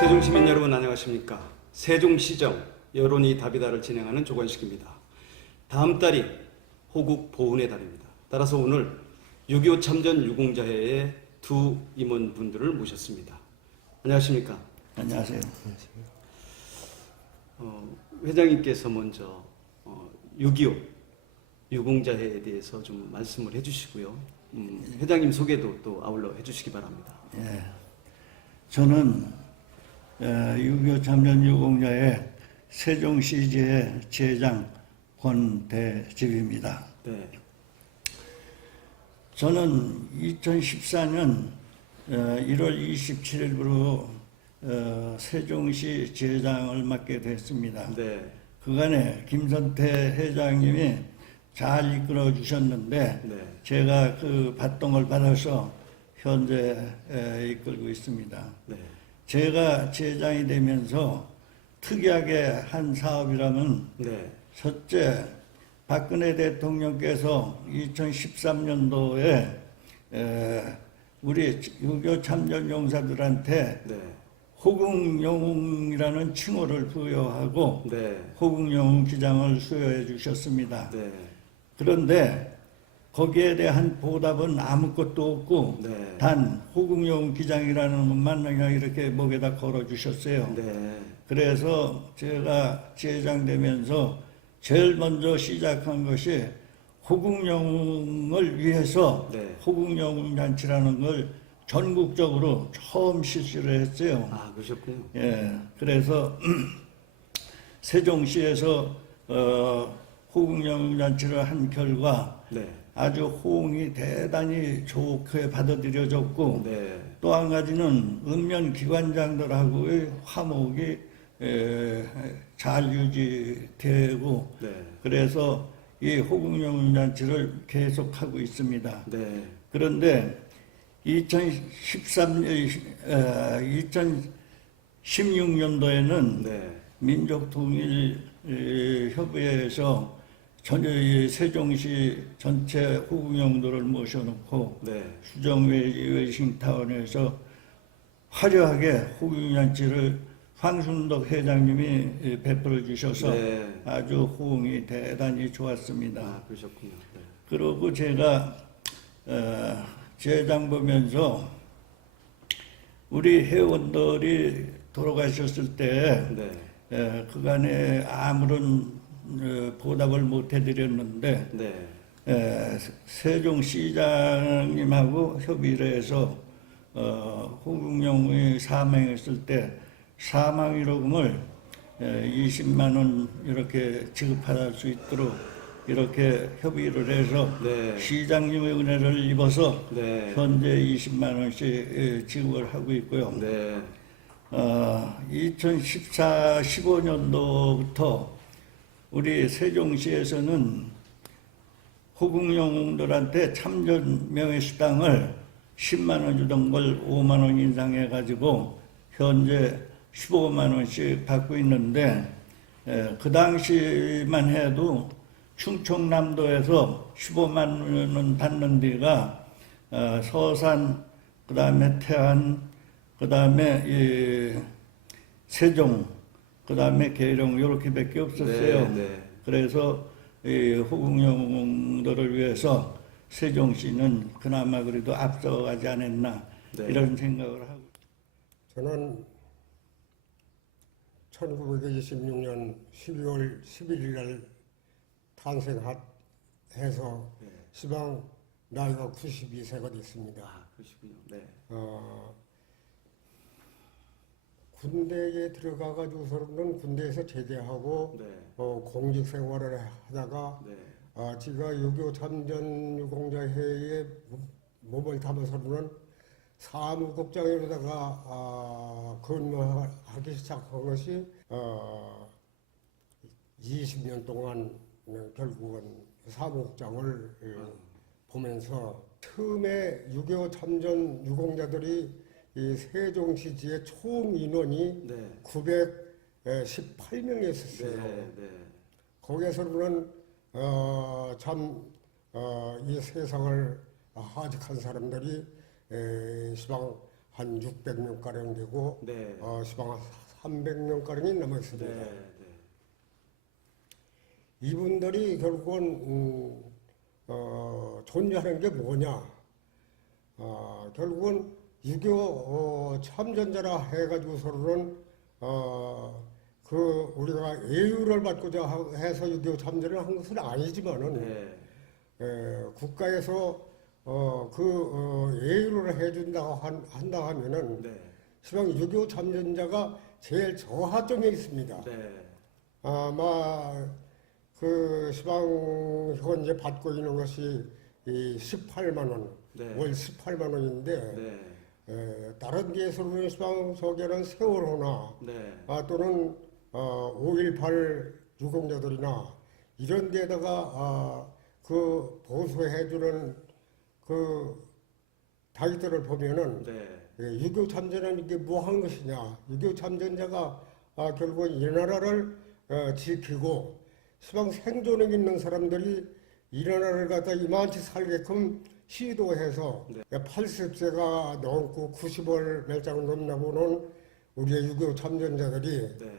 세종시민 여러분 안녕하십니까. 세종시정 여론이 답이다를 진행하는 조건식입니다. 다음 달이 호국 보훈의 달입니다. 따라서 오늘 6.25 참전 유공자회의 두 임원분들을 모셨습니다. 안녕하십니까. 안녕하세요. 회장님께서 먼저 6.25 유공자회에 대해서 좀 말씀을 해주시고요. 회장님 소개도 또 아울러 해주시기 바랍니다. 예, 저는 6.25 참전 유공자의 세종시지회 제장 권대집입니다. 네. 저는 2014년 1월 27일부로 세종시 제장을 맡게 됐습니다. 네. 그간에 김선태 회장님이 잘 이끌어 주셨는데 네. 제가 그 바통을 받아서 현재 이끌고 있습니다. 네. 제가 제장이 되면서 특이하게 한 사업이라면 네. 첫째, 박근혜 대통령께서 2013년도에 우리 6.25 참전 용사들한테 네. 호국영웅이라는 칭호를 부여하고 네. 호국영웅 기장을 수여해 주셨습니다. 네. 그런데 거기에 대한 보답은 아무것도 없고 네. 단 호국영웅 기장이라는 것만 그냥 이렇게 목에다 걸어 주셨어요. 네. 그래서 제가 제장되면서 제일 먼저 시작한 것이 호국영웅을 위해서 네. 호국영웅 잔치라는 걸 전국적으로 처음 실시를 했어요. 아, 그러셨군요. 예, 그래서 세종시에서 호국영웅 잔치를 한 결과 네. 아주 호응이 대단히 좋게 받아들여졌고 네. 또 한 가지는 읍면 기관장들하고의 화목이 잘 유지되고 네. 그래서 이 호국영웅 잔치를 계속하고 있습니다. 네. 그런데 2016년도에는 네. 민족통일협의회에서 세종시 전체 호국영웅들을 모셔놓고 네. 수정회 웨싱타운에서 화려하게 호국영웅잔치를 황순덕 회장님이 베풀어 주셔서 네. 아주 호응이 대단히 좋았습니다. 아, 그러셨군요. 네. 그리고 제가 제장 보면서 우리 회원들이 돌아가셨을 때 네. 그간에 아무런 보답을 못 해드렸는데 네. 세종시장님하고 협의를 해서 호국영웅이 사망했을 때 사망위로금을 20만 원 이렇게 지급할 수 있도록 이렇게 협의를 해서 네. 시장님의 은혜를 입어서 네. 현재 20만 원씩 지급을 하고 있고요. 네. 15년도부터 우리 세종시에서는 호국영웅들한테 참전 명예수당을 10만 원 주던 걸 5만 원 인상해 가지고 현재 15만 원씩 받고 있는데 그 당시만 해도 충청남도에서 15만 원 받는 데가 서산, 그 다음에 태안, 그 다음에 세종, 그 다음에 계룡 이렇게밖에 없었어요. 네. 네. 그래서 호국영웅들을 위해서 세종시는 그나마 그래도 앞서가지 않았나 네. 이런 생각을 하고. 저는 1926년 12월 11일 날 탄생해서 시방 나이가 92세가 됐습니다. 아, 그러시군요. 네. 군대에 들어가가지고서는 군대에서 제대하고 네. 공직 생활을 하다가 네. 제가 6.25 참전 유공자회에 몸을 담아서는 사무국장으로다가 근무하기 시작한 것이 20년 동안 결국은 사무국장을 보면서 처음에 6.25 참전 유공자들이 이 세종시지의 총 인원이 네. 918명이었어요. 네. 네. 거기에서는 이 세상을 하직한 사람들이 시방 한 600명 가량 되고 네. 시방 한 300명 가량이 남아 있습니다. 네. 네. 이분들이 결국은 존재하는 게 뭐냐? 결국은 6.25 참전자라 해가지고서는 그 우리가 예우를 받고자 해서 6.25 참전을 한 것은 아니지만은 네. 국가에서 예우를 해준다고 한다 하면은 네. 시방 6.25 참전자가 제일 저하점에 있습니다. 네. 아마 그 시방 현재 받고 있는 것이 이 18만 원, 네. 월 18만 원인데 네. 다른 데에서는 시방 소개는 세월호나 네. 또는 5.18 유공자들이나 이런 데다가 그 보수해주는 그 다이들을 보면은 네. 6.25 참전은 이게 뭐 한 것이냐. 6.25 참전자가 결국 이 나라를 지키고 시방 생존에 있는 사람들이 이 나라를 갖다 이만치 살게끔 시도해서 네. 80세가 넘고 90월 멸장을 넘나보는 우리의 6.25 참전자들이 네.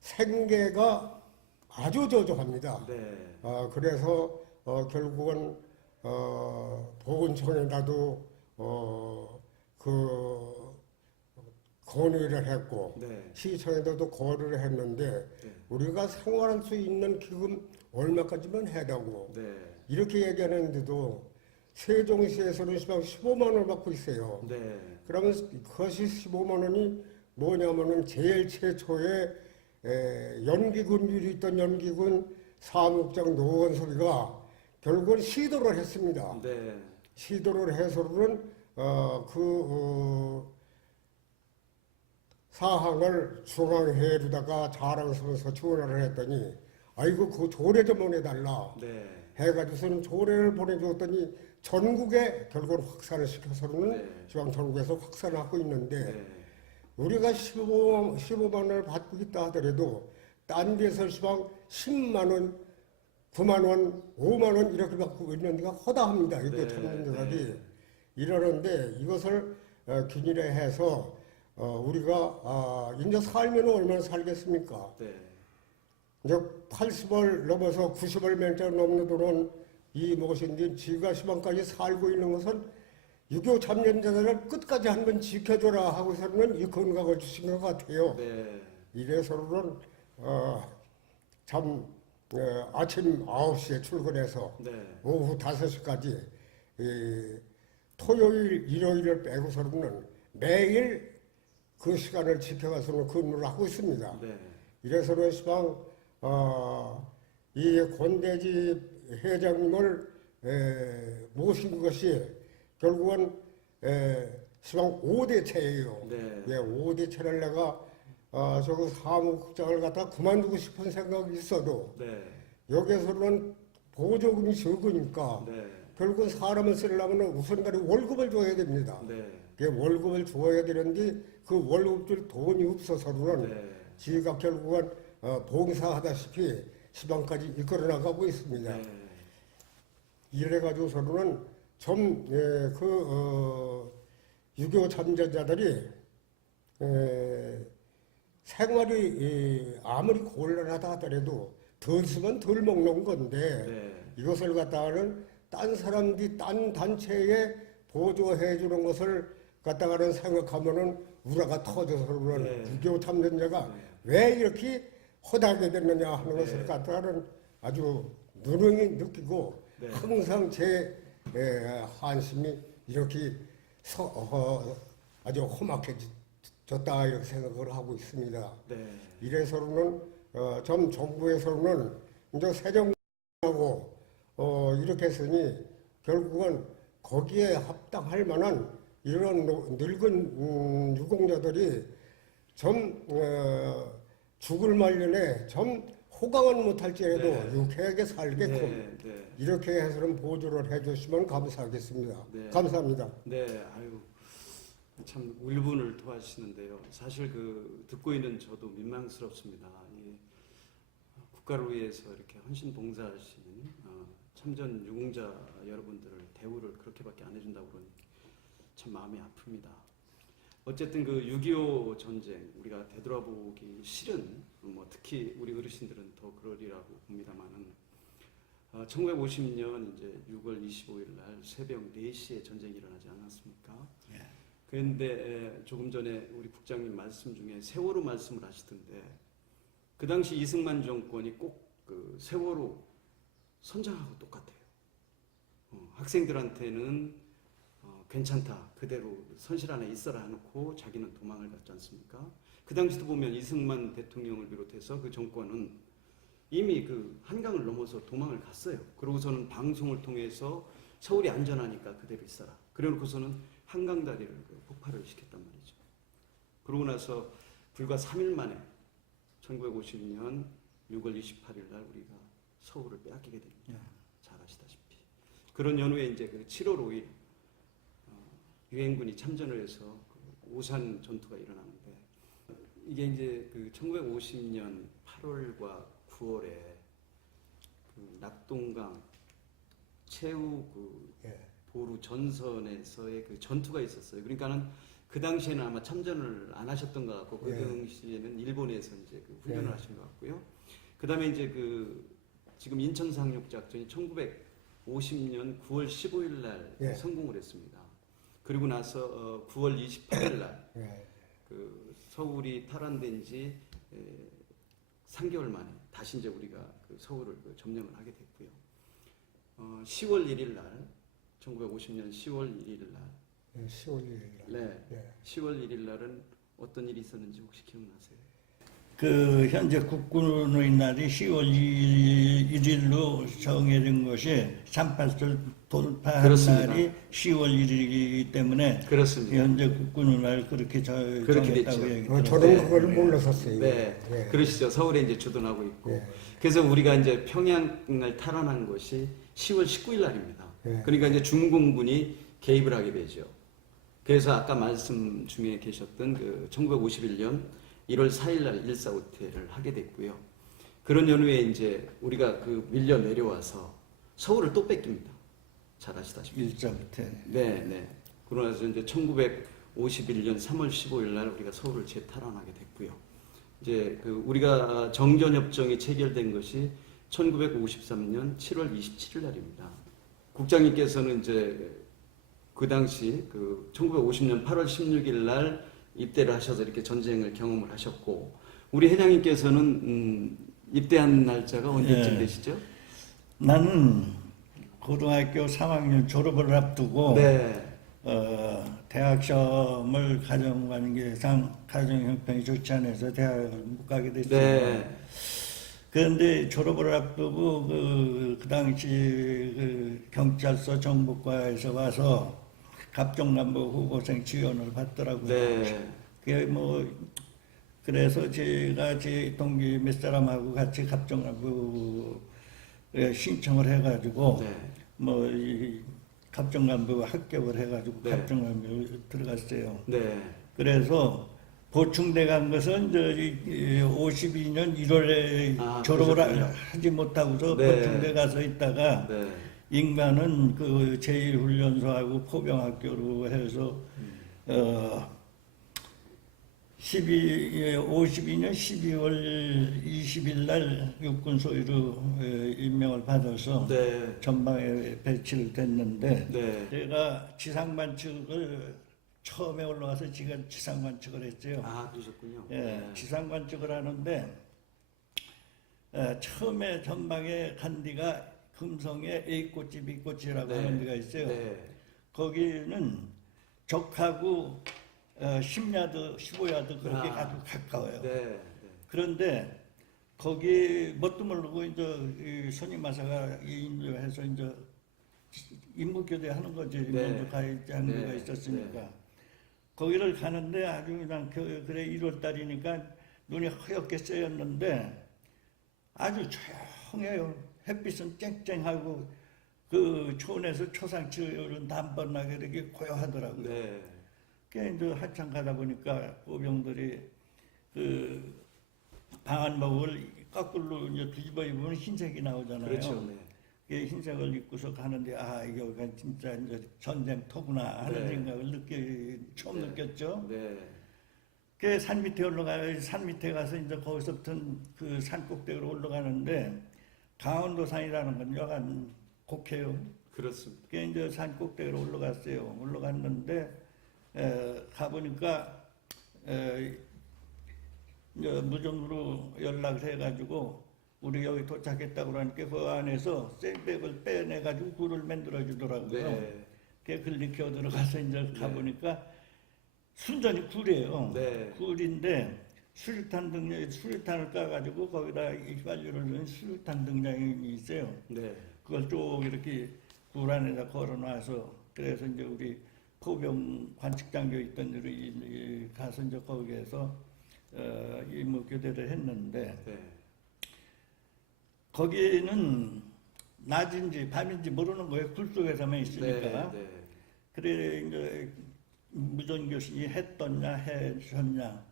생계가 아주 저조합니다. 네. 그래서 결국은 보건청에다도 그 건의를 했고 네. 시청에다도 건의를 했는데 네. 우리가 생활할 수 있는 기금 얼마까지만 해다고 네. 이렇게 얘기하는데도 세종시에서는 시방 15만 원을 받고 있어요. 네. 그러면 그것이 15만 원이 뭐냐면은 제일 최초에 연기군율이 있던 연기군 사무국장 노원석이가 결국은 시도를 했습니다. 네. 시도를 해서는 사항을 중앙회의로다가 자랑스러워서 전화를 했더니 아이고 그 조례 좀 보내달라 네. 해가지고서는 조례를 보내줬더니 전국에 결국은 확산을 시켜서는 네. 지방 전국에서 확산을 하고 있는데 네. 우리가 15만 원을 받고 있다 하더라도 딴 데서 시방 10만 원, 9만 원, 5만 원 이렇게 받고 있는 데가 허다합니다. 이게 네. 참전자들이 네. 이러는데 이것을 균일해 해서 우리가 이제 살면 얼마나 살겠습니까? 네. 이제 80을 넘어서 90을 멸자 넘는 돈은 이 무엇인지 지가 시방까지 살고 있는 것은 6.25 참전자들을 끝까지 한번 지켜줘라 하고서는 이 건강을 주신 것 같아요. 네. 이래서는 아침 9시에 출근해서 네. 오후 5시까지 토요일, 일요일을 빼고서는 매일 그 시간을 지켜가서는 근무를 하고 있습니다. 네. 이래서는 시방 이 권대지 회장님을 모신 것이 결국은 시방 5대체예요. 네. 예, 5대체를 내가 저거 사무국장을 갖다 그만두고 싶은 생각이 있어도 네. 여기에서는 보조금이 적으니까 네. 결국은 사람을 쓰려면 우선간에 월급을 줘야 됩니다. 네. 그 월급을 줘야 되는데 그 월급 줄 돈이 없어서는 네. 지가 결국은 봉사하다시피 시방까지 이끌어 나가고 있습니다. 네. 이래가지고서는 좀 6.25 참전자들이 생활이 아무리 곤란하다 하더라도 덜 쓰면 덜 먹는 건데 네. 이것을 갖다가는 딴 사람들이 딴 단체에 보조해 주는 것을 갖다가는 생각하면은 우라가 터져서는 네. 6.25 참전자가 네. 왜 이렇게 허다하게 됐느냐 하는 네. 것을 갖다가는 아주 누렁이 느끼고 네. 항상 제 한심이 이렇게 아주 험악해졌다 이렇게 생각을 하고 있습니다. 네. 이래서는 좀 정부에서는 이제 세정하고 이렇게 했으니 결국은 거기에 합당할 만한 이런 늙은 유공자들이 좀 죽을 말년에 좀 호강은 못할지라도 네. 유쾌하게 살게끔 네. 네. 이렇게 해서는 보조를 해주시면 감사하겠습니다. 네. 감사합니다. 네, 아유, 참 울분을 토하시는데요. 사실 듣고 있는 저도 민망스럽습니다. 국가를 위해서 이렇게 헌신 봉사하시는 참전 유공자 여러분들을 대우를 그렇게밖에 안 해준다고 그러니 참 마음이 아픕니다. 어쨌든 그 6.25 전쟁 우리가 되돌아보기 싫은 뭐 특히 우리 어르신들은 더 그러리라고 봅니다만은 1950년 이제 6월 25일 날 새벽 4시에 전쟁이 일어나지 않았습니까? 예. 그런데 조금 전에 우리 국장님 말씀 중에 세월호 말씀을 하시던데 그 당시 이승만 정권이 꼭 그 세월호 선장하고 똑같아요. 학생들한테는 괜찮다. 그대로 선실 안에 있어라 해놓고 자기는 도망을 갔지 않습니까? 그 당시도 보면 이승만 대통령을 비롯해서 그 정권은 이미 그 한강을 넘어서 도망을 갔어요. 그러고서는 방송을 통해서 서울이 안전하니까 그대로 있어라. 그래놓고서는 한강 다리를 폭발을 시켰단 말이죠. 그러고 나서 불과 3일 만에 1950년 6월 28일 날 우리가 서울을 빼앗기게 됩니다. 잘 아시다시피. 그런 연후에 이제 그 7월 5일 유엔군이 참전을 해서 그 오산 전투가 일어나는데 이게 이제 그 1950년 8월과 9월에 그 낙동강 최후 그 보루 전선에서의 그 전투가 있었어요. 그러니까는 그 당시에는 아마 참전을 안 하셨던 것 같고 그 당시에는 일본에서 이제 그 훈련을 하신 것 같고요. 그 다음에 이제 그 지금 인천 상륙 작전이 1950년 9월 15일 날 성공을 했습니다. 그리고 나서 9월 28일 날 그 서울이 탈환된 지 3개월 만에 다시 이제 우리가 그 서울을 그 점령을 하게 됐고요. 10월 1일 날 1950년 10월 1일 날 10월 1일 날. 네. 10월 1일 날은 어떤 일이 있었는지 혹시 기억나세요? 그 현재 국군의 날이 10월 1일로 정해진 것이 38절 돌파한 그렇습니다. 날이 10월 1일이기 때문에 그렇습니다. 현재 국군의 날 그렇게 그렇게 됐죠. 정했다고 얘기 저는 들었어요. 그걸 몰랐었어요. 네. 그러시죠. 서울에 이제 주둔하고 있고. 네. 그래서 우리가 이제 평양을 탈환한 것이 10월 19일 날입니다. 네. 그러니까 이제 중공군이 개입을 하게 되죠. 그래서 아까 말씀 중에 계셨던 그 1951년 1월 4일 날 일사후퇴를 하게 됐고요. 그런 연후에 이제 우리가 그 밀려 내려와서 서울을 또 뺏깁니다. 잘 아시다시피. 일자부터. 네. 그러고 나서 이제 1951년 3월 15일 날 우리가 서울을 재탈환하게 됐고요. 이제 그 우리가 정전협정이 체결된 것이 1953년 7월 27일 날입니다. 국장님께서는 이제 그 당시 그 1950년 8월 16일 날 입대를 하셔서 이렇게 전쟁을 경험을 하셨고 우리 회장님께서는 입대한 날짜가 언제쯤 되시죠? 나는 고등학교 3학년 졸업을 앞두고 네. 대학 시험을 가정하는 게 가정 형편이 좋지 않아서 대학을 못 가게 됐어요. 네. 그런데 졸업을 앞두고 그 당시 그 경찰서 정보과에서 와서 갑종남부 후보생 지원을 받더라고요. 네. 그게 뭐 그래서 제가 제 동기 몇 사람하고 같이 갑종남부에 신청을 해가지고 네. 뭐 이 갑종남부 합격을 해가지고 네. 갑종남부 들어갔어요. 네. 그래서 보충돼 간 것은 이제 52년 1월에 졸업을 그러셨군요. 하지 못하고서 네. 보충돼 가서 있다가 네. 인간은 그 제1훈련소하고 포병학교로 해서 52년 12월 20일 날 육군 소위로 임명을 받아서 네. 전방에 배치를 됐는데 네. 제가 지상관측을 처음에 올라와서 제가 지상관측을 했어요. 그러셨군요. 예, 네. 지상관측을 하는데 처음에 전방에 간 데가 금성의 A꽃집, B꽃이라고 네. 하는 데가 있어요. 네. 거기는 적하고 10야드, 15야드 그렇게 아주 가까워요. 네. 그런데 거기 뭣도 모르고 이제 손님마사가 인도해서 이제 임무교대 하는 거지. 네. 먼저 가야지 하는 네. 데가 있었으니까. 네. 거기를 가는데 아주 그냥 그래 1월 달이니까 눈이 허옇게 쎄였는데 아주 조용해요. 햇빛은 쨍쨍하고 그 초원에서 초상치열은 단번나게 이렇게 고요하더라고요. 네. 그게 이제 한참 가다 보니까 보병들이 그 방한복을 거꾸로 이제 뒤집어 입으면 흰색이 나오잖아요. 그렇죠. 네. 흰색을 입고서 가는데 아 여기가 진짜 이제 전쟁터구나 하는 네. 생각을 처음 네. 느꼈죠. 네. 그 산 밑에 올라가요. 산 밑에 가서 이제 거기서부터 그 산 꼭대기로 올라가는데 강원도산이라는 건 여간 곡해요. 그렇습니다. 그 이제 산 꼭대기로 올라갔어요. 올라갔는데 가보니까 이제 무전으로 연락을 해가지고 우리 여기 도착했다고 그러니까 그 안에서 샌백을 빼내가지고 굴을 만들어 주더라고요. 네. 그 글리 기어 들어가서 이제 가보니까 순전히 굴이에요. 네. 굴인데 수류탄을 까가지고 거기다 휘발유를 넣은 수류탄 등장이 있어요. 네. 그걸 쭉 이렇게 굴 안에다 걸어놔서 그래서 이제 우리 포병 관측장교 있던 데로 가서 이제 거기에서 임무 교대를 했는데 네. 거기는 낮인지 밤인지 모르는 거예요. 굴 속에서만 있으니까. 네. 그래 이제 무전교신이 했었냐 해셨냐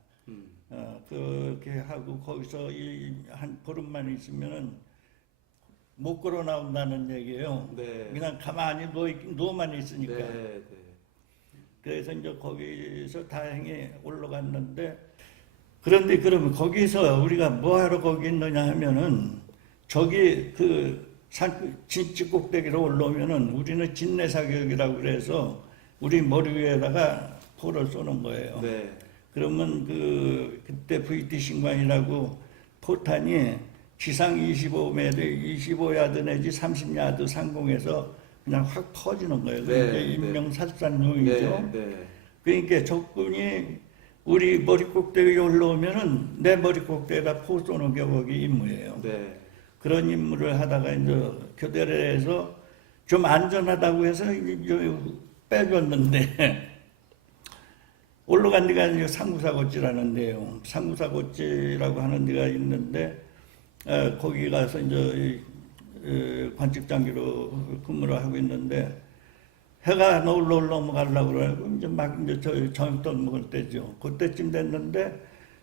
그렇게 하고 거기서 한 보름만 있으면은 못 걸어 나온다는 얘기예요. 네. 그냥 가만히 누워만 있으니까. 네. 그래서 이제 거기서 다행히 올라갔는데 그런데 그러면 거기서 우리가 뭐하러 거기 있느냐 하면은 저기 그 산 진지 꼭대기로 올라오면은 우리는 진내 사격이라고 그래서 우리 머리 위에다가 포를 쏘는 거예요. 네. 그러면 그때 VT 신관이라고 포탄이 지상 25m, 25야드 내지 30야드 상공에서 그냥 확 퍼지는 거예요. 네, 그러니까 인명살상용이죠. 네. 그러니까 적군이 우리 머리 꼭대기에 올라오면은 내 머리 꼭대기에다 포 쏘는 게 거기 임무예요. 네. 그런 임무를 하다가 이제 교대를 해서 좀 안전하다고 해서 이제 빼줬는데 올라간 데가 이제 상구사고지라는 데요. 상구사고지라고 하는 데가 있는데 거기 가서 이제 관측장비로 근무를 하고 있는데 해가 노을로 넘어가려고 그러고 이제 막 이제 저녁 먹을 때죠. 그때쯤 됐는데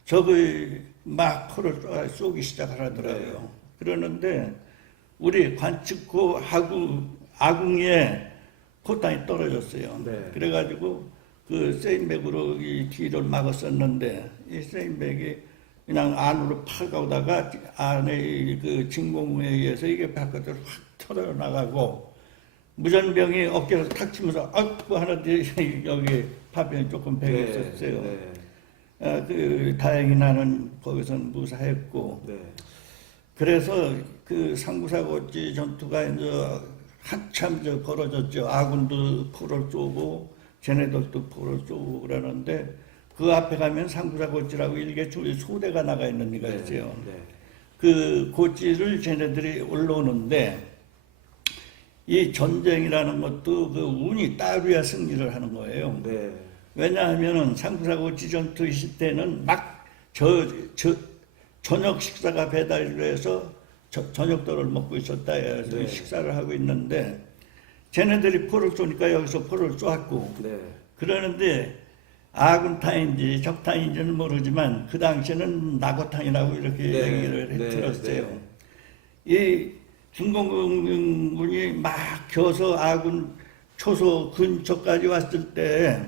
저기 막 포를 쏘기 시작하더라고요. 네. 그러는데 우리 관측구 아궁이에 포탄이 떨어졌어요. 네. 그래가지고 그 세인백으로 이 뒤를 막았었는데 이 세인백이 그냥 안으로 파가다가 안에 그 진공에 의해서 이게 바깥으로 확 털어나가고 무전병이 어깨에서 탁 치면서 아이고 하는데 여기 파편이 조금 베겼었어요. 그 다행히 나는 거기서는 무사했고 네. 그래서 그 상구사고지 전투가 이제 한참 벌어졌죠. 아군도 포를 쏘고 쟤네들도 포를 쏘고 그러는데 그 앞에 가면 상구사고지라고 일개 소대가 나가 있는 데가 있어요. 네. 그 고지를 쟤네들이 올라오는데 이 전쟁이라는 것도 그 운이 따르야 승리를 하는 거예요. 네. 왜냐하면은 상구사고지 전투 있을 때는 막 저녁 식사가 배달을 해서 저녁도를 먹고 있었다 해서 네. 식사를 하고 있는데 쟤네들이 포를 쏘니까 여기서 포를 쏘았고 네. 그러는데 아군탄인지 적탄인지는 모르지만 그 당시에는 낙오탄이라고 이렇게 네. 얘기를 네. 들었어요. 이 중공군이 막 겨서 아군 초소 근처까지 왔을 때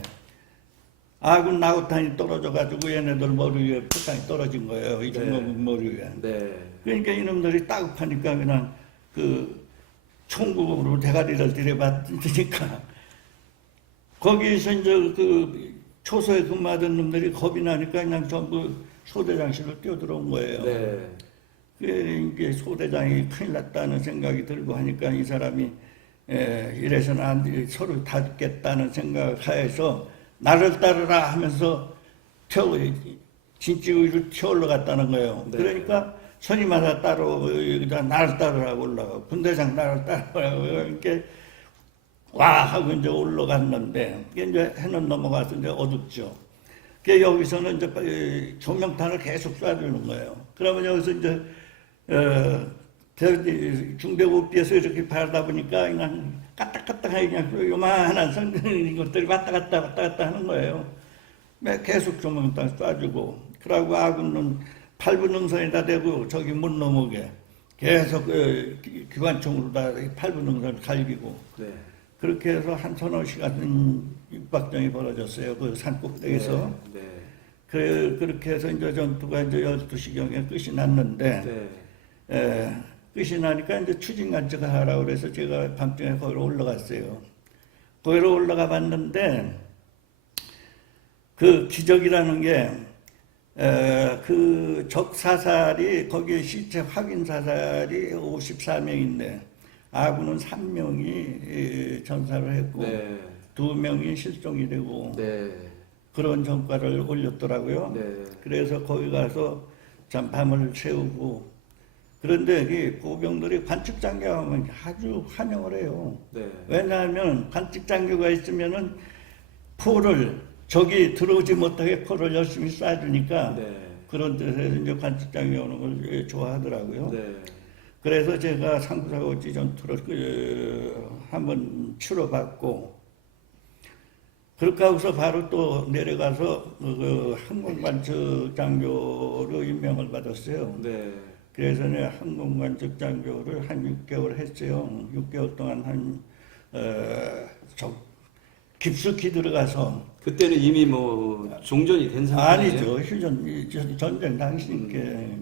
아군 낙오탄이 떨어져가지고 얘네들 머리 위에 포탄이 떨어진 거예요. 이 중공군 머리 위에. 네. 그러니까 이놈들이 따급하니까 그냥 그 총구로 대가리를 들여받으니까 거기서 이제 그 초소에 근무하던 놈들이 겁이 나니까 그냥 전부 소대장실로 뛰어들어온 거예요. 네. 그게 소대장이 큰일 났다는 생각이 들고 하니까 이 사람이 이래서는 안 돼, 서로 다 죽겠다는 생각하에서 나를 따르라 하면서 진지의를 튀어 올라갔다는 거예요. 네. 그러니까 선임마다 나를 따르라고 올라가고 분대장 나를 따르라고 이렇게 와 하고 이제 올라갔는데 이제 해는 넘어가서 이제 어둡죠. 그 여기서는 이제 조명탄을 계속 쏴주는 거예요. 그러면 여기서 이제 중대고비에서 이렇게 바라다 보니까 그냥 까딱까딱하게 그냥 요만한 성능 것들이 왔다 갔다 하는 거예요. 계속 조명탄 쏴주고 그러고 아군은 8분 능선에다 대고 저기 못 넘어게 계속 기관총으로 다 8분 능선을 갈기고 네. 그렇게 해서 한 서너 시간 육박전이 벌어졌어요. 그 산 꼭대기에서. 네. 그렇게 해서 이제 전투가 이제 12시경에 끝이 났는데, 네. 끝이 나니까 이제 추진관측을 하라고 그래서 제가 밤중에 거기로 올라갔어요. 거기로 올라가 봤는데, 그 기적이라는 게, 그 적 사살이, 거기에 시체 확인 사살이 54명인데, 아군은 3명이 전사를 했고, 네. 2명이 실종이 되고, 네. 그런 성과를 올렸더라고요. 네. 그래서 거기 가서 참 밤을 새우고 그런데 이 보병들이 관측장교하면 아주 환영을 해요. 네. 왜냐하면 관측장교가 있으면은 포를 적이 들어오지 못하게 포를 열심히 쏴주니까 네. 그런 데서 이제 관측장교 오는 걸 좋아하더라고요. 네. 그래서 제가 상부사고지 전투를 한번 치러봤고 그렇게 하고서 바로 또 내려가서 그 항공관측 장교로 임명을 받았어요. 네. 그래서 내가 항공관측 장교를 한 6개월 했어요. 6개월 동안 깊숙이 들어가서 그때는 이미 뭐 종전이 된 상태예요? 아니죠. 휴전 전쟁 당시니까 네.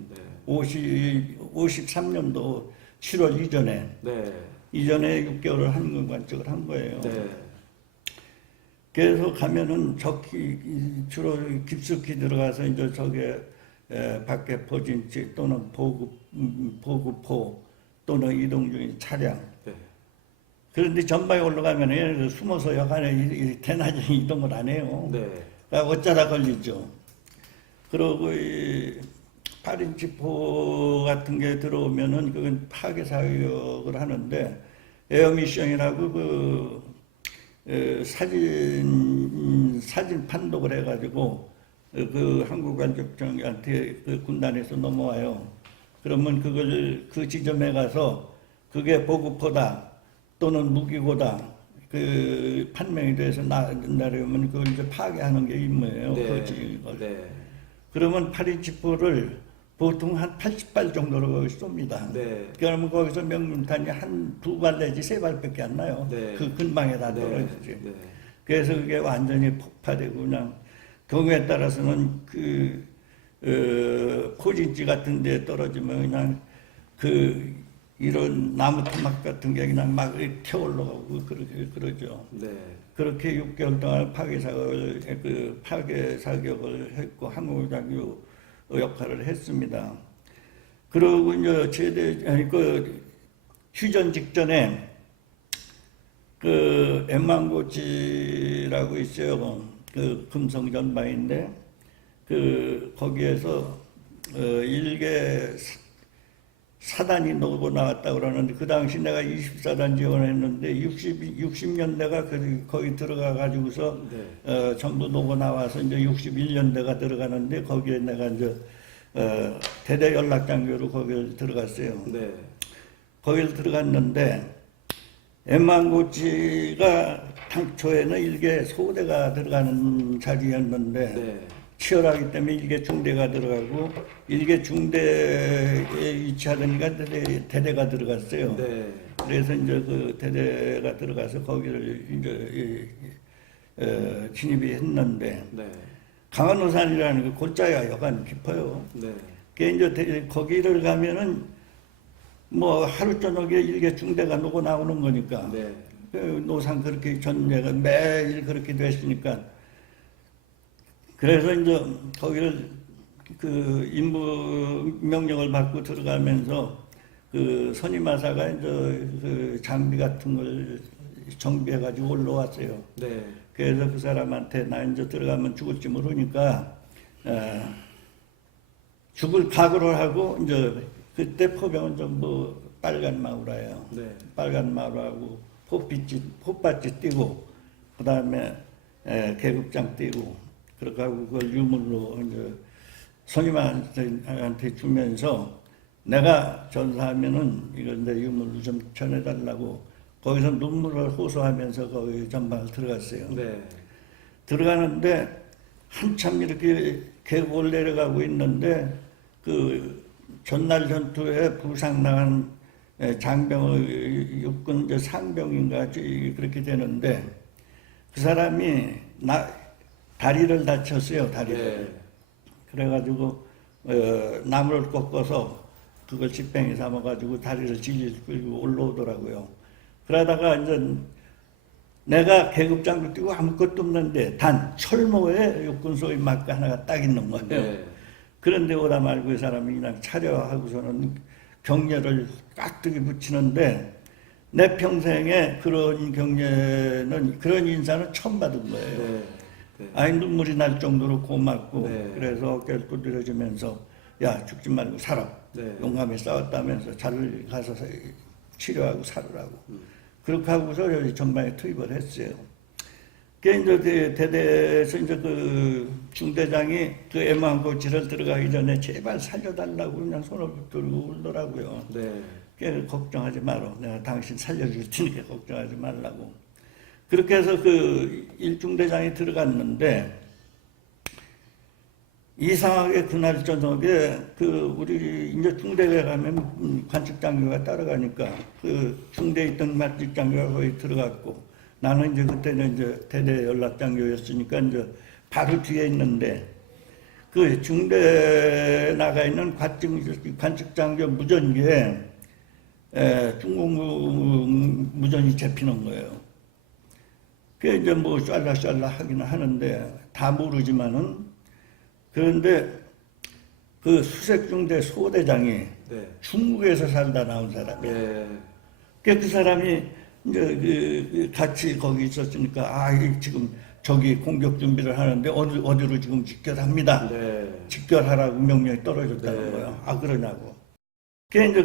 53년도 7월 네. 이전에 6개월을 항공관측을 한 거예요. 네. 그래서 가면은 주로 깊숙이 들어가서 이제 저게 밖에 포진지 또는 보급포 또는 이동 중인 차량. 네. 그런데 전방에 올라가면 얘네들 숨어서 여간에 대낮에 이동을 안 해요. 네. 그러니까 어쩌다 걸리죠. 그리고 이 8인치 포 같은 게 들어오면은 그건 파괴 사격을 하는데 에어미션이라고 사진 판독을 해가지고 그 한국관측장한테 그 군단에서 넘어와요. 그러면 그걸 그 지점에 가서 그게 보급포다 또는 무기고다 그 판명이 돼서 나려면 그걸 이제 파괴하는 게 임무예요. 네. 그걸. 네. 그러면 8인치포를 보통 한 80발 정도로 쏩니다. 네. 그러면 거기서 명중탄이 한 2발 내지 3발밖에 안 나요. 네. 그 근방에 다 네. 떨어지지. 네. 그래서 그게 완전히 폭파되고 그냥 경우에 따라서는 포진지 같은 데 떨어지면 그냥 이런 나무 토막 같은 게 그냥 막 튀어 올라가고 그러죠. 네. 그렇게 6개월 동안 파괴 사격을 했고 항공장교 역할을 했습니다. 그러고 이제 휴전 직전에 그 엠망고치라고 있어요. 그 금성 전방인데 거기에서 일개 사단이 녹고 나왔다 그러는데 그 당시 내가 20사단 지원했는데 60년대가 거기 들어가 가지고서 네. 전부 녹고 나와서 이제 61년대가 들어가는데 거기에 내가 이제 대대 연락장교로 거기를 들어갔어요. 네. 거기를 들어갔는데 엠망고치가 당초에는 일개 소대가 들어가는 자리였는데 네. 치열하기 때문에 일개 중대가 들어가고 일개 중대에 위치하더니까 대대가 들어갔어요. 네. 그래서 이제 그 대대가 들어가서 거기를 이제 진입이 했는데 네. 강원도산이라는 그 골자가 여간 깊어요. 네. 그 이제 거기를 가면은 뭐 하루 저녁에 일개 중대가 녹고 나오는 거니까 네. 그 노상 그렇게 전례가 매일 그렇게 됐으니까 그래서 이제 거기를 그 임무 명령을 받고 들어가면서 그 선임하사가 이제 그 장비 같은 걸 정비해가지고 올라왔어요. 네. 그래서 그 사람한테 나 이제 들어가면 죽을지 모르니까 죽을 각오를 하고 이제 그때 포병은 전부 빨간 마우라예요. 네. 빨간 마우라하고 포밭지 띄고 그 다음에 계급장 띄고 그렇게 하고 그걸 유물로 이제 선임한테 주면서 내가 전사하면은 이걸 내 유물로 좀 전해달라고 거기서 눈물을 호소하면서 거기 전방을 들어갔어요. 네. 들어가는데 한참 이렇게 계곡을 내려가고 있는데 그 전날 전투에 부상당한 장병의 육군 이제 상병인가 그렇게 되는데 그 사람이 다리를 다쳤어요. 다리를. 네. 그래가지고 나무를 꺾어서 그걸 식뱅이 삼아가지고 다리를 질질 끌고 올라오더라고요. 그러다가 이제 내가 계급장도 뛰고 아무것도 없는데 단 철모에 육군소의 마크 하나가 딱 있는 거예요. 네. 그런데 오다 말고 그 사람이 그냥 차려하고서는 격려를 깍두기 붙이는데 내 평생에 그런 격려는 그런 인사는 처음 받은 거예요. 네. 네. 아이 눈물이 날 정도로 고맙고 네. 그래서 어깨를 두드려주면서 야 죽지 말고 살아. 네. 용감히 싸웠다면서 잘 가서 치료하고 살으라고. 그렇게 하고서 여기 전방에 투입을 했어요. 그 이제 대대에서 이제 그 중대장이 그 애매한 고치를 들어가기 전에 제발 살려달라고 그냥 손을 붙들고 울더라고요. 네. 그 걱정하지 마라. 내가 당신 살려줄 테니까 걱정하지 말라고. 그렇게 해서 그 일중대장이 들어갔는데 이상하게 그날 저녁에 그 우리 이제 중대에 가면 관측장교가 따라가니까 그 중대에 있던 관측장교가 거기 들어갔고 나는 이제 그때는 이제 대대 연락장교였으니까 이제 바로 뒤에 있는데 그 중대 나가 있는 관측장교 무전기에 중국 무전이 잡히는 거예요. 그게 이제 뭐 쌀라쌀라 하기는 하는데 다 모르지만은 그런데 그 수색중대 소대장이 네. 중국에서 살다 나온 사람이에요. 네. 그 사람이 이제 그 같이 거기 있었으니까 지금 저기 공격 준비를 하는데 어디로 지금 직결합니다. 네. 직결하라고 명령이 떨어졌다는 네. 거예요. 그러냐고. 그 이제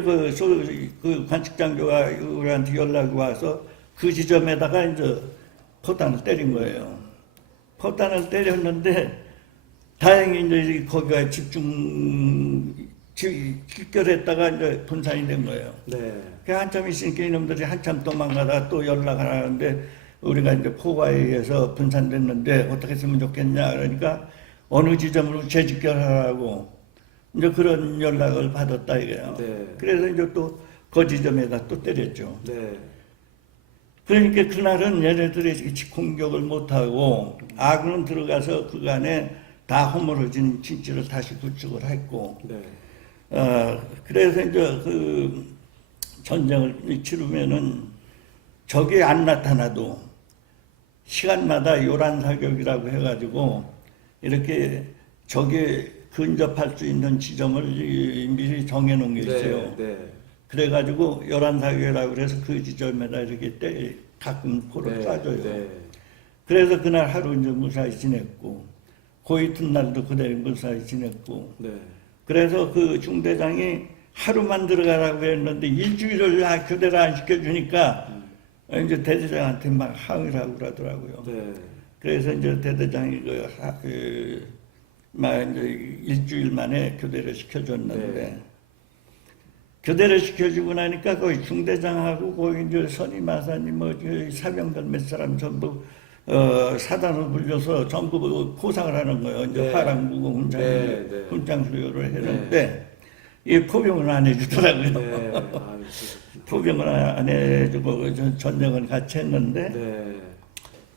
그 관측장교가 우리한테 연락이 와서 그 지점에다가 이제 포탄을 때린 거예요. 포탄을 때렸는데 다행히 이제 거기가 직결했다가 이제 분산이 된 거예요. 네. 그 한참 있으니까 이놈들이 한참 도망가다가 또 연락을 하는데 우리가 이제 포과에 의해서 분산됐는데 어떻게 했으면 좋겠냐 그러니까 어느 지점으로 재직결하라고 이제 그런 연락을 받았다 이거예요. 네. 그래서 이제 또 그 지점에다 또 때렸죠. 네. 그러니까 그날은 얘네들이 공격을 못하고 아군은 들어가서 그간에 다 허물어진 진지를 다시 구축을 했고 네. 그래서 이제 그 전쟁을 치르면은 적이 안 나타나도 시간마다 요란 사격이라고 해가지고 이렇게 적이 근접할 수 있는 지점을 미리 정해놓은 게 있어요. 네. 네. 그래가지고 요란 사격이라고 그래서 그 지점에다 이렇게 가끔 포를 쏴줘요. 네. 그래서 그날 하루 이제 무사히 지냈고 그 이튿날도 그대로 무사히 지냈고 네. 그래서 그 중대장이 하루만 들어가라고 했는데 일주일을 교대를 안 시켜주니까 이제 대대장한테 막 항의를 하고 그러더라고요. 네. 그래서 이제 대대장이 막 이제 일주일 만에 교대를 시켜줬는데 네. 교대를 시켜주고 나니까 거기 중대장하고 거기 이제 선임마사님 사병들 몇 사람 전부 사단을 불려서 전부 포상을 하는 거예요. 이제 네. 화랑무공 훈장 수료를 했는데 이 포병을 안 해주더라고요. 네. 포병을 안 해주고 전쟁을 같이 했는데 네.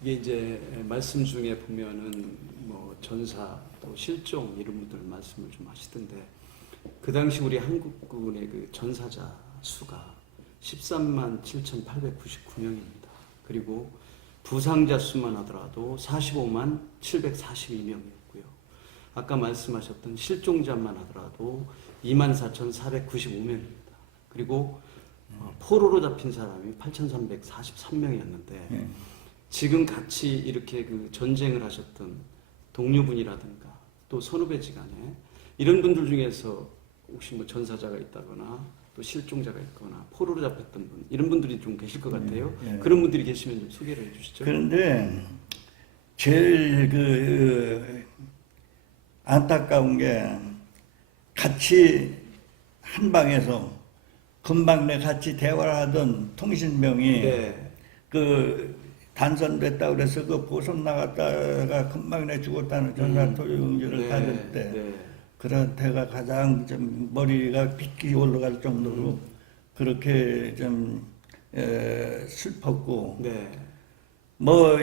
이게 이제 말씀 중에 보면은 뭐 전사 또 실종 이런 분들 말씀을 좀 하시던데 그 당시 우리 한국군의 그 전사자 수가 13만 7,899명입니다. 그리고 부상자 수만 하더라도 45만 742명이었고요. 아까 말씀하셨던 실종자만 하더라도 24,495명입니다. 그리고 포로로 잡힌 사람이 8,343명이었는데 지금 같이 이렇게 그 전쟁을 하셨던 동료분이라든가 또 선후배지간에 이런 분들 중에서 혹시 뭐 전사자가 있다거나 또 실종자가 있거나 포로로 잡혔던 분 이런 분들이 좀 계실 것 같아요. 그런 분들이 계시면 좀 소개를 해주시죠. 그런데 제일 그 안타까운 게 같이 한 방에서 금방내 같이 대화를 하던 통신병이 네. 그 단선됐다 그래서 그 보선 나갔다가 금방내 죽었다는 전사 토요용지를 받을 때 그런 데가 가장 좀 머리가 빗기 올라갈 정도로 그렇게 좀 슬펐고 네. 뭐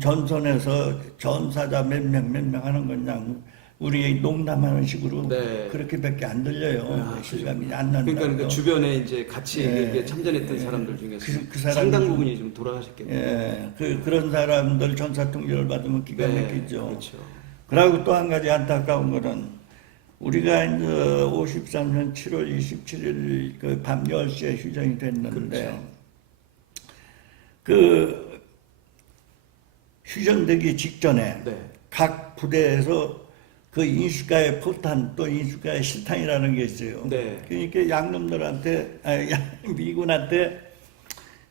전선에서 전사자 몇 명 하는 건 그냥 우리 농담하는 식으로 네. 그렇게밖에 안 들려요. 실감이 안 난다. 그러니까 주변에 이제 같이 예. 이렇게 참전했던 사람들 중에서 그 사람이 상당 좀- 부분이 좀 돌아가셨겠네요. 예, 그런 사람들 전사통지를 받으면 기가 막히죠. 그렇죠. 그리고 또 한 가지 안타까운 거는 우리가 이제 53년 7월 27일 그 밤 10시에 휴전이 됐는데 그렇죠. 그 휴전되기 직전에 네. 각 부대에서 그 인수가의 포탄 또 인수가의 실탄이라는 게 있어요. 네. 그러니까 양놈들한테 미군한테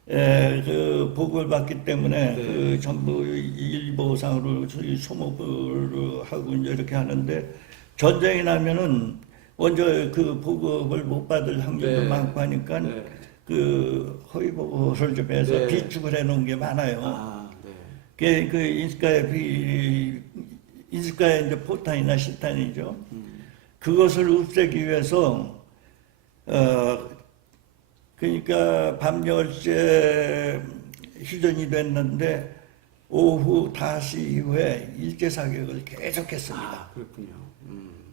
그 보고를 받기 때문에 네. 그 전부 일보상으로 소모를 하고 이제 이렇게 하는데 전쟁이 나면은 먼저 그 보급을 못 받을 확률도 네. 많고 하니까 네. 그 허위 보고를 좀 해서 네. 비축을 해놓은 게 많아요. 아, 네. 그 인수가의 이제 포탄이나 실탄이죠. 그것을 없애기 위해서 그러니까 밤 10시에 휴전이 됐는데 오후 5시 이후에 일제 사격을 계속했습니다. 아, 그렇군요.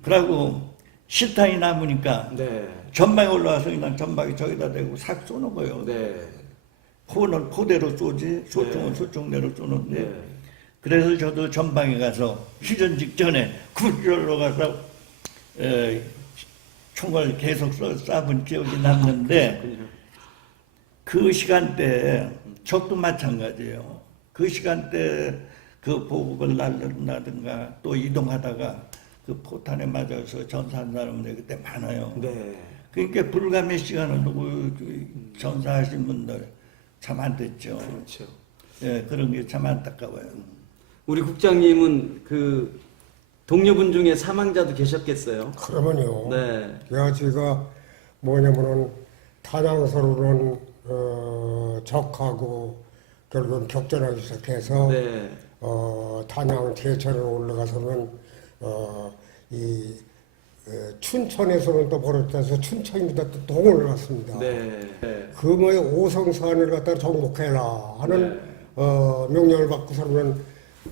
그러고 실탄이 남으니까 네. 전방에 올라와서 그냥 전방에 저기다 대고 싹 쏘는 거예요. 네. 포는 포대로 쏘지 소총은 네. 소총대로 쏘는데 네. 그래서 저도 전방에 가서 휴전 직전에 굴절로 가서 총을 계속 쏴본 기억이 남는데 그렇군요. 그 시간대에 적도 마찬가지예요. 그 시간대 그 보급을 날른다든가 또 이동하다가 그 포탄에 맞아서 전사한 사람들이 그때 많아요. 네. 그러니까 불과 몇 시간을 두고 전사하신 분들 참 안 됐죠. 그렇죠. 예, 그런 게 참 안타까워요. 우리 국장님은 그 동료분 중에 사망자도 계셨겠어요? 그러면요. 네. 제가 뭐냐면은 탄양서로는 적하고 결국은 격전하기 시작해서 네. 탄양 제천에 올라가서는 이 춘천에서는 또 벌어져서 춘천입니다. 또 동을 갔습니다. 네. 네. 그 뭐에 오성산을 갖다 정복해라 하는 명령을 받고서는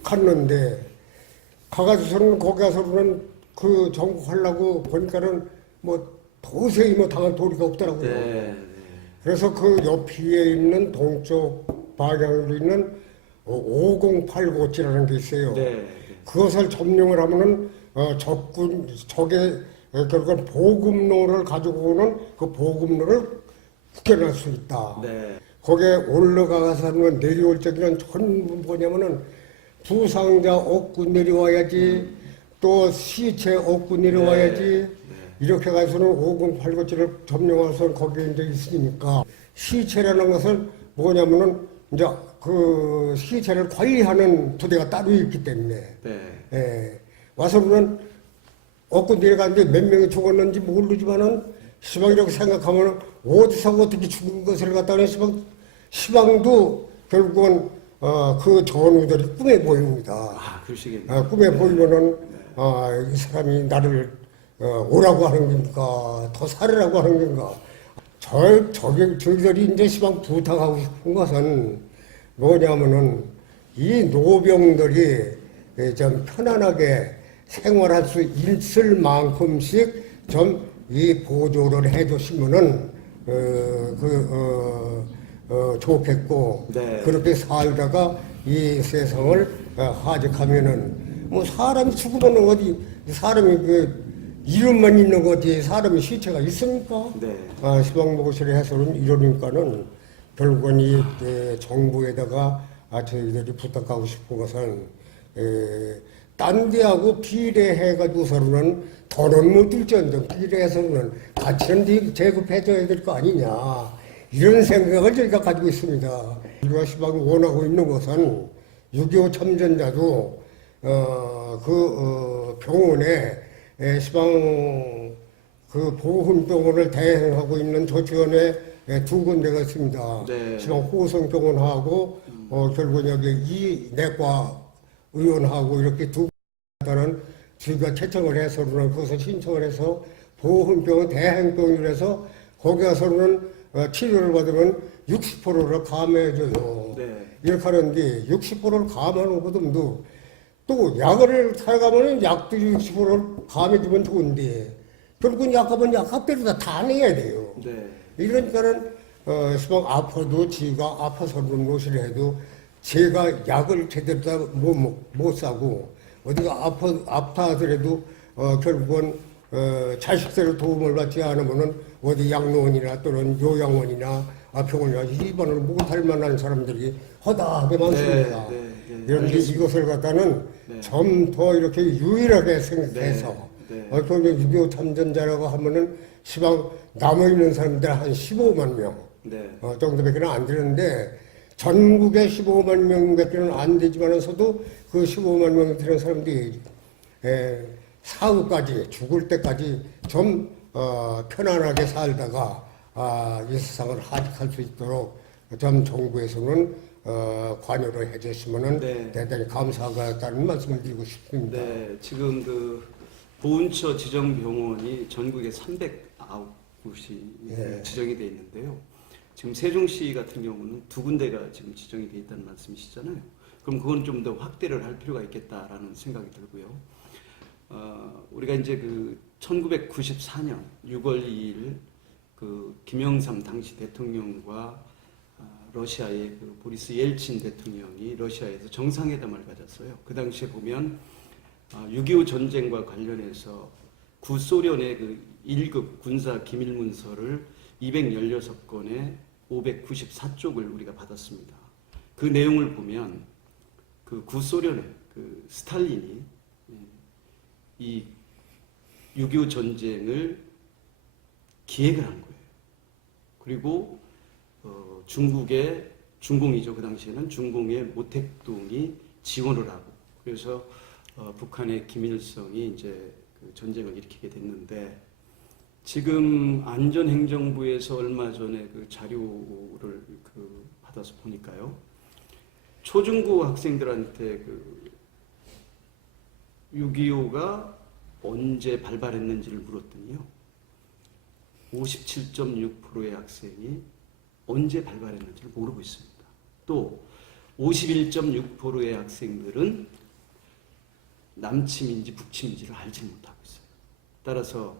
갔는데 가가지고서는 거기 가서는 그 정복하려고 보니까는 뭐 도저히 뭐 당한 도리가 없더라고요. 네. 그래서 그 옆에 있는 동쪽 방향으로 있는 5089지라는 게 있어요. 네. 그것을 점령을 하면은 적의 결국은 보급로를 가지고 오는 그 보급로를 국견할 수 있다. 네. 거기에 올라가서는 내려올 적에는 전부 뭐냐면은 부상자 얻고 내려와야지 또 시체 얻고 내려와야지 이렇게 가서는 5089지를 점령해서 거기에 이제 있으니까 시체라는 것은 뭐냐면은 이제 그 시체를 관리하는 부대가 따로 있기 때문에 네. 와서는 얻고 내려가는데 몇 명이 죽었는지 모르지만은 시방이라고 생각하면 어디서 어떻게 죽은 것을 갖다가 시방도 결국은 그 전우들이 꿈에 보입니다. 아, 그러시겠네요. 꿈에 보이면은 이 사람이 나를 오라고 하는 건가 더 살으라고 하는 건가 저희들이 이제 시방 부탁하고 싶은 것은 뭐냐면은 이 노병들이 좀 편안하게 생활할 수 있을 만큼씩 좀 이 보조를 해주시면은 좋겠고 네. 그렇게 살다가 이 세상을 하직하면은 뭐 사람이 죽으면 어디 사람이 그 이름만 있는 거지 사람이 시체가 있습니까? 네. 시방목욕실에 해서는 이러니까는 결국은 이 정부에다가 저희들이 부탁하고 싶은 것은 딴 데하고 비례해가지고서는 돈은 못 줄지언정 비례해서는 가치는 제급해줘야 될 거 아니냐 이런 생각을 저희가 가지고 있습니다. 우리가 시방이 원하고 있는 것은 6.25 참전자도 병원에 시방 그 보훈병원을 대행하고 있는 조치원에 두 군데가 있습니다. 네. 시방 호성병원하고 결국 여기 이 내과 의원하고 이렇게 두 군데는 지가 채청을 해서는 그것을 신청을 해서 보훈병원 대행병을 해서 거기 가서는 치료를 받으면 60%를 감해줘요. 네. 이렇게 하는데 60%를 감하는 것도 또 약을 사가면은 약도 60%를 감해주면 좋은데 결국은 약하면 약값대로 다 내야 돼요. 네. 이러니까는 시방 아파도 지가 아파서는 무엇을 해도 제가 약을 제대로 다 못 사고 어디가 아프다 하더라도 결국은 자식들의 도움을 받지 않으면은 어디 양로원이나 또는 요양원이나 병원이나 입원을 못할 만한 사람들이 허다하게 많습니다. 네, 네, 그런데 알겠습니다. 이것을 갖다는 네. 좀 더 이렇게 유일하게 생각해서 네, 네. 그러면 6.25 참전자라고 하면은 시방 남아있는 사람들 한 15만 명 네. 정도밖에 안 되는데 전국에 15만 명밖에 안 되지만서도 그 15만 명 되는 사람들이 사후까지 죽을 때까지 좀 편안하게 살다가 이 세상을 하직할 수 있도록 좀 정부에서는 관여를 해주시면은 네. 대단히 감사하다는 말씀을 드리고 싶습니다. 네, 지금 그 보훈처 지정병원이 전국에 309곳이 예. 지정이 돼 있는데요. 지금 세종시 같은 경우는 2군데가 지금 지정이 돼 있다는 말씀이시잖아요. 그럼 그건 좀 더 확대를 할 필요가 있겠다라는 생각이 들고요. 우리가 이제 그 1994년 6월 2일 그 김영삼 당시 대통령과 러시아의 그 보리스 옐친 대통령이 러시아에서 정상회담을 가졌어요. 그 당시에 보면 6.25 전쟁과 관련해서 구소련의 그 1급 군사 기밀 문서를 216건에 594쪽을 우리가 받았습니다. 그 내용을 보면 그 구소련의 그 스탈린이 이 6.25 전쟁을 기획을 한 거예요. 그리고 중공이죠. 그 당시에는 중공의 모택동이 지원을 하고 그래서 북한의 김일성이 이제 그 전쟁을 일으키게 됐는데 지금 안전행정부에서 얼마 전에 그 자료를 그 받아서 보니까요. 초중고 학생들한테 그 6.25가 언제 발발했는지를 물었더니요. 57.6%의 학생이 언제 발발했는지를 모르고 있습니다. 또 51.6%의 학생들은 남침인지 북침인지를 알지 못하고 있어요. 따라서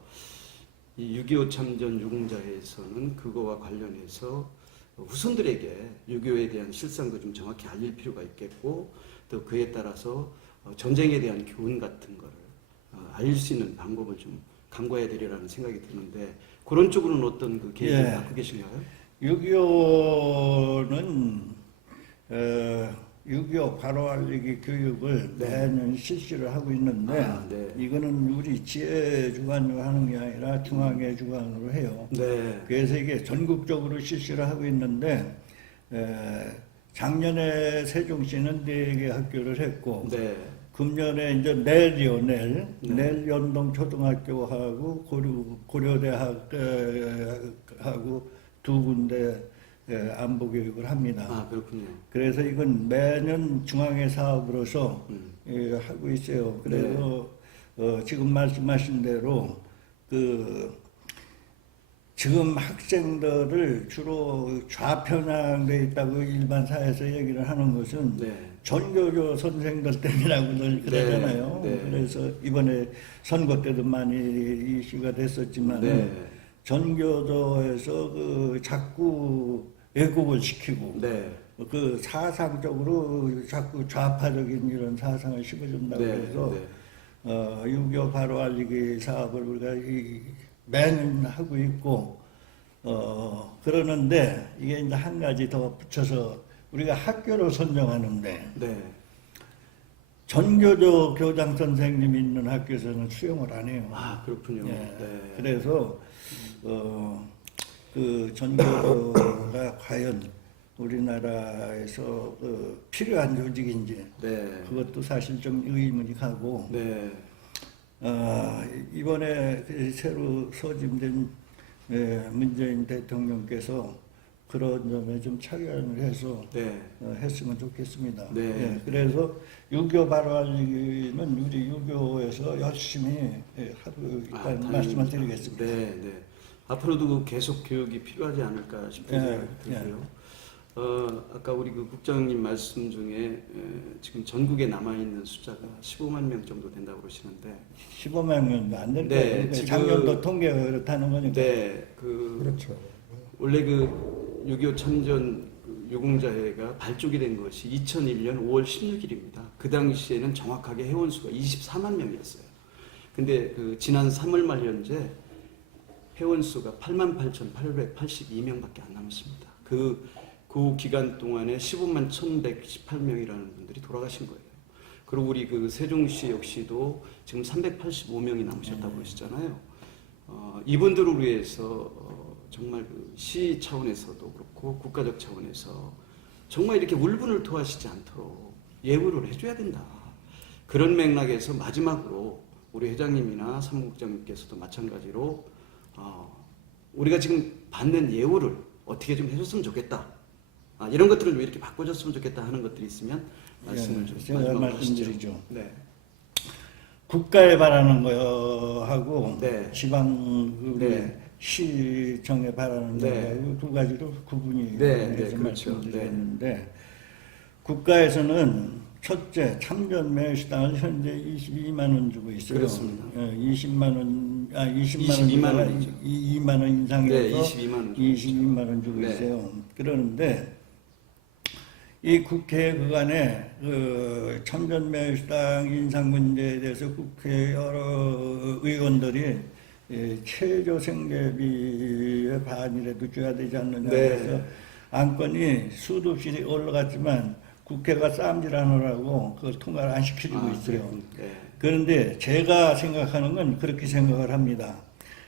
이 6.25 참전 유공자에서는 그거와 관련해서 후손들에게 6.25에 대한 실상도 좀 정확히 알릴 필요가 있겠고 또 그에 따라서 전쟁에 대한 교훈 같은 거를 알릴 수 있는 방법을 좀 강구해야 되리라는 생각이 드는데 그런 쪽으로는 어떤 그 계획을 예. 갖고 계신가요? 6.25는 6.25 바로 알리기 교육을 네. 매년 실시를 하고 있는데 네. 이거는 우리 지혜 주관으로 하는 게 아니라 중앙회 주관으로 해요. 네. 그래서 이게 전국적으로 실시를 하고 있는데 작년에 세종시는 4개 학교를 했고 네. 금년에 이제 내일 네. 내일 연동 초등학교하고 고려대학하고 2군데 안보 교육을 합니다. 아, 그렇군요. 그래서 이건 매년 중앙회 사업으로서 하고 있어요. 그래서 지금 말씀하신 대로 지금 학생들을 주로 좌편향돼 있다고 일반 사회에서 얘기를 하는 것은 네. 전교조 선생들 때문이라고 늘 그러잖아요. 네. 그래서 이번에 선거 때도 많이 이슈가 됐었지만 네. 전교조에서 자꾸 왜곡을 시키고 네. 사상적으로 자꾸 좌파적인 이런 사상을 심어준다고 네. 해서 네. 6.25 바로 알리기 사업을 우리가 매년 하고 있고 그러는데 이게 이제 한 가지 더 붙여서 우리가 학교를 선정하는데 네. 전교조 교장 선생님이 있는 학교에서는 수용을 안 해요. 아, 그렇군요. 예. 네. 그래서 그 전교조가 과연 우리나라에서 필요한 조직인지 네. 그것도 사실 좀 의문이 가고 네. 이번에 새로 소집된 문재인 대통령께서 그런 점에 좀 착안을 해서 네. 했으면 좋겠습니다. 네. 예, 그래서 유교 발활리기는 우리 유교에서 열심히 하고 있다는 당연히. 말씀을 드리겠습니다. 네, 네. 앞으로도 계속 교육이 필요하지 않을까 싶은 예, 생각이 들고요. 아까 우리 그 국장님 말씀 중에 지금 전국에 남아 있는 숫자가 15만 명 정도 된다고 그러시는데, 15만 명도 안 될 네, 거예요. 지금- 작년도 통계가 그렇다는 거니까. 네, 그렇죠. 원래 그 6.25 참전 그 유공자회가 발족이 된 것이 2001년 5월 16일입니다. 그 당시에는 정확하게 회원수가 24만 명이었어요. 근데 그 지난 3월 말 현재 회원수가 88,882명밖에 안 남았습니다. 그 기간 동안에 15만 1,118명이라는 분들이 돌아가신 거예요. 그리고 우리 그 세종시 역시도 지금 385명이 남으셨다고 그러시잖아요. 이분들을 위해서 정말 그 시 차원에서도 그렇고 국가적 차원에서 정말 이렇게 울분을 토하시지 않도록 예우를 해줘야 된다. 그런 맥락에서 마지막으로 우리 회장님이나 사무국장님께서도 마찬가지로 우리가 지금 받는 예우를 어떻게 좀 해줬으면 좋겠다. 이런 것들을 왜 이렇게 바꿔줬으면 좋겠다 하는 것들이 있으면 말씀을 좀 제가 마지막으로 말씀드리죠. 하시죠. 네. 국가에 바라는 거하고 네. 지방 우리 네. 시청에 바라는 네. 거하고 두 가지로 구분이 네, 해서 네, 그렇죠. 말씀드렸는데 국가에서는 첫째 참전 매수당을 현재 22만 원 주고 있어요. 그렇습니다. 20만 원, 20만 22만 원, 원이죠. 2만 원 인상해서 네, 22만 원. 22만 원 주고 네. 있어요. 그러는데 이 국회 그간에 그 참전매수당 인상 문제에 대해서 국회 여러 의원들이 최저 생계비의 반이라도 줘야 되지 않느냐 네. 해서 안건이 수도 없이 올라갔지만 국회가 싸움질하느라고 그걸 통과를 안 시켜주고 있어요. 그렇군요. 네. 그런데 제가 생각하는 건 그렇게 생각을 합니다.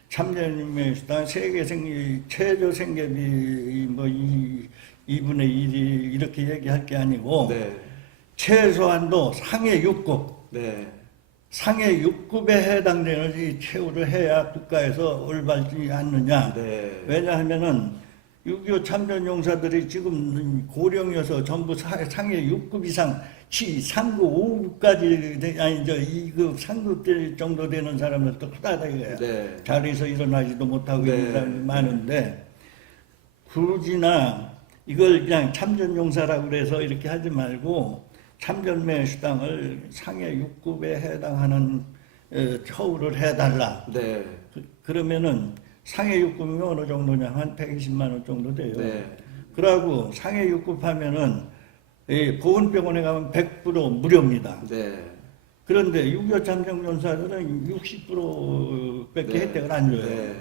참전매수당 최저 생계비 뭐 2분의 1이 이렇게 얘기할 게 아니고 네. 최소한도 상해 6급, 네. 상해 6급에 해당되는 이 최후를 해야 국가에서 올바르지 않느냐. 네. 왜냐하면은 6.25 참전용사들이 지금 고령이어서 전부 상해 6급 이상, 상급 5급까지, 아니, 2급, 3급 정도 되는 사람들도 크다다 이거야. 네. 자리에서 일어나지도 못하고 네. 있는 사람이 많은데, 굳이나 이걸 그냥 참전용사라고 그래서 이렇게 하지 말고, 참전매수당을 상해 6급에 해당하는 처우를 해달라. 네. 그러면은 상해 6급이면 어느 정도냐? 한 120만 원 정도 돼요. 네. 그러고 상해 6급 하면은 보건병원에 가면 100% 무료입니다. 네. 그런데 6.25 참전용사들은 60%밖에 네. 혜택을 안 줘요. 네.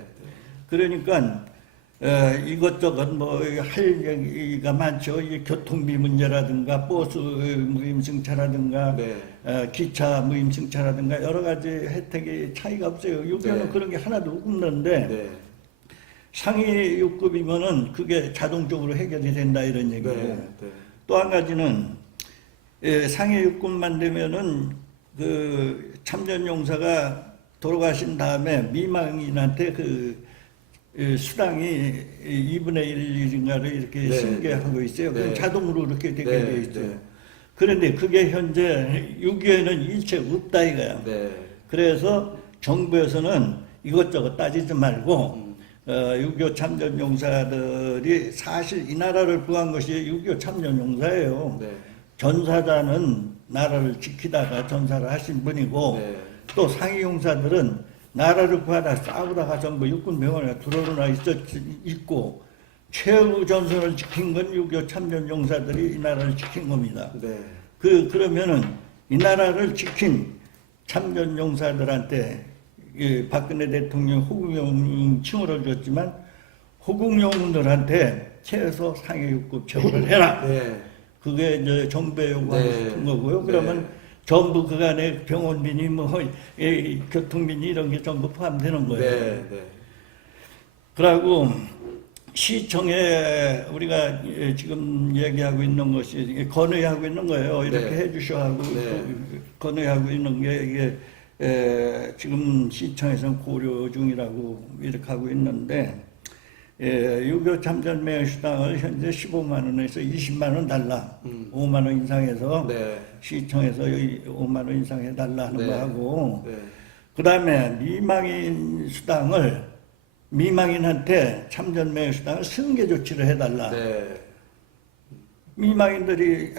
그러니까 이것저것 뭐 할 얘기가 많죠. 이 교통비 문제라든가 버스 무임승차라든가 네. 기차 무임승차라든가 여러 가지 혜택이 차이가 없어요. 6.25는 네. 그런 게 하나도 없는데 네. 상위 6급이면은 그게 자동적으로 해결이 된다 이런 얘기고 네. 네. 또 한 가지는 상위 6급만 되면은 그 참전용사가 돌아가신 다음에 미망인한테 그 수당이 2분의 1인가를 이렇게 네, 승계하고 있어요. 그럼 네. 자동으로 그렇게 되게 네, 돼 있어요. 네. 그런데 그게 현재 6.25에는 일체 없다 이거야. 네. 그래서 정부에서는 이것저것 따지지 말고 6.25 참전용사들이 사실 이 나라를 구한 것이 6.25 참전용사예요. 네. 전사자는 나라를 지키다가 전사를 하신 분이고 네. 또 상위용사들은 나라를 구하다 싸우다가 전부 육군병원에 들어오나 있고 최후 전선을 지킨 건 6.25 참전용사들이 이 나라를 지킨 겁니다. 네. 그러면은 이 나라를 지킨 참전용사들한테 박근혜 대통령 호국용 칭호를 줬지만 호국용들한테 최소 상해 6급 처우를 해라. 네. 그게 이제 정부에 요구하고 네. 싶은 거고요. 그러면 네. 전부 그간에 병원비니 교통비니 이런 게 전부 포함되는 거예요. 네. 네. 그리고 시청에 우리가 지금 얘기하고 있는 것이 건의하고 있는 거예요. 이렇게 네. 해주셔 하고 네. 건의하고 있는 게 이게 지금 시청에서는 고려 중이라고 이렇게 하고 있는데 유교 참전매수당을 현재 15만 원에서 20만 원 달라. 5만 원 인상해서 네. 시청에서 5만 원 인상해 달라 하는 네. 거 하고 네. 그다음에 미망인 수당을 미망인한테 참전매수당을 승계 조치를 해달라. 네. 미망인들이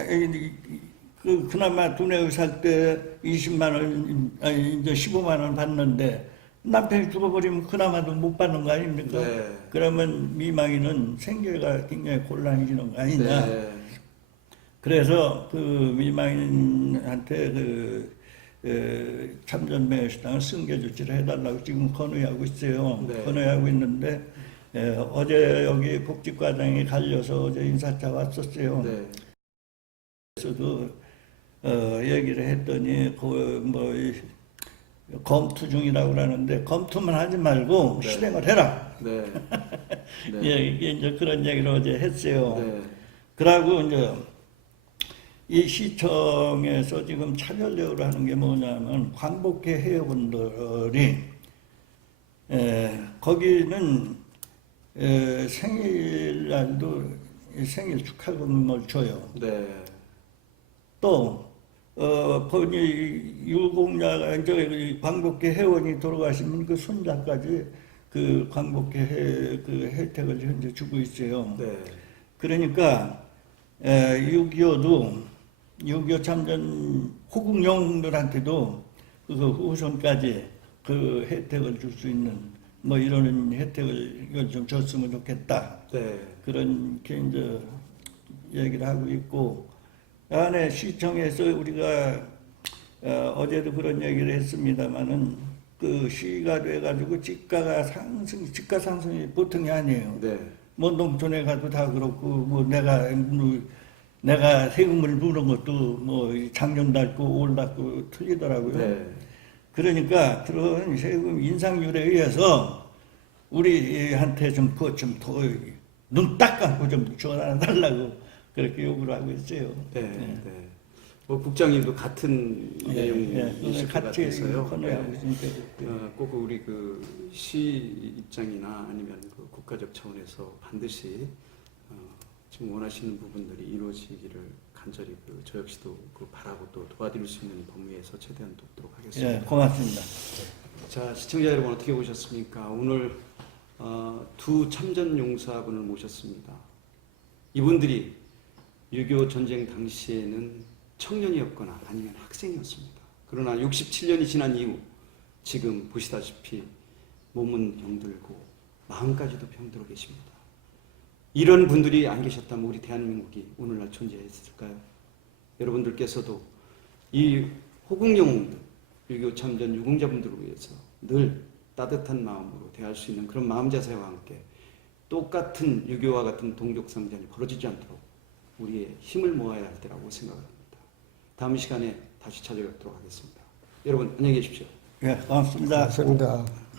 그나마 두뇌 살 때 20만 원, 아니 이제 15만 원 받는데 남편이 죽어버리면 그나마도 못 받는 거 아닙니까? 네. 그러면 미망인은 생계가 굉장히 곤란해지는 거 아니냐? 네. 그래서 그 미망인한테 참전매수당을 승계 조치를 해달라고 지금 건의하고 있어요. 네. 건의하고 있는데 어제 여기 복지과장이 갈려서 어제 인사차 왔었어요. 네. 그래서도 얘기를 했더니 검토 중이라고 그러는데 검토만 하지 말고 네. 실행을 해라. 네. 네. 예, 이제 그런 얘기를 어제 했어요. 네. 그러고 이제 이 시청에서 지금 차별적으로 하는 게 뭐냐면 광복회 회원들이 거기는 생일날도 생일 축하금을 줘요. 네. 또 거기 유공자가 이제 광복회 회원이 돌아가시면 그 손자까지 그 광복회 그 혜택을 현재 주고 있어요. 네. 그러니까 6.25도 6.25 참전 호국 영웅들한테도 그 후손까지 그 혜택을 줄 수 있는 뭐 이런 혜택을 이걸 좀 줬으면 좋겠다. 네. 그런 게 이제 얘기를 하고 있고 안에 시청에서 우리가 어제도 그런 얘기를 했습니다마는 그 시가 돼가지고 집가 상승이 보통이 아니에요. 네. 뭐 농촌에 가도 다 그렇고 뭐 내가 세금을 부는 것도 뭐 작년 닮고 올 닮고 틀리더라고요. 네. 그러니까 그런 세금 인상률에 의해서 우리한테 좀 그거 좀 더 눈 딱 감고 좀 줘달라고 그렇게 요구를 하고 있어요. 네. 네. 뭐 국장님도 같은 내용이실 것 같이 같아서요. 건의하고 네. 있으니까. 꼭 우리 그 시 입장이나 아니면 그 국가적 차원에서 반드시 지금 원하시는 부분들이 이루어지기를 간절히 저 역시도 그 바라고 또 도와드릴 수 있는 범위에서 최대한 돕도록 하겠습니다. 예, 고맙습니다. 자, 시청자 여러분 어떻게 보셨습니까? 오늘 두 참전 용사분을 모셨습니다. 이분들이 6.25 전쟁 당시에는 청년이었거나 아니면 학생이었습니다. 그러나 67년이 지난 이후 지금 보시다시피 몸은 병들고 마음까지도 병들어 계십니다. 이런 분들이 안 계셨다면 우리 대한민국이 오늘날 존재했을까요? 여러분들께서도 이 호국영웅들, 6.25 참전 유공자분들을 위해서 늘 따뜻한 마음으로 대할 수 있는 그런 마음자세와 함께 똑같은 6.25와 같은 동족상전이 벌어지지 않도록 우리의 힘을 모아야 할 때라고 생각합니다. 다음 시간에 다시 찾아뵙도록 하겠습니다. 여러분 안녕히 계십시오. 예, 고맙습니다. 고맙습니다.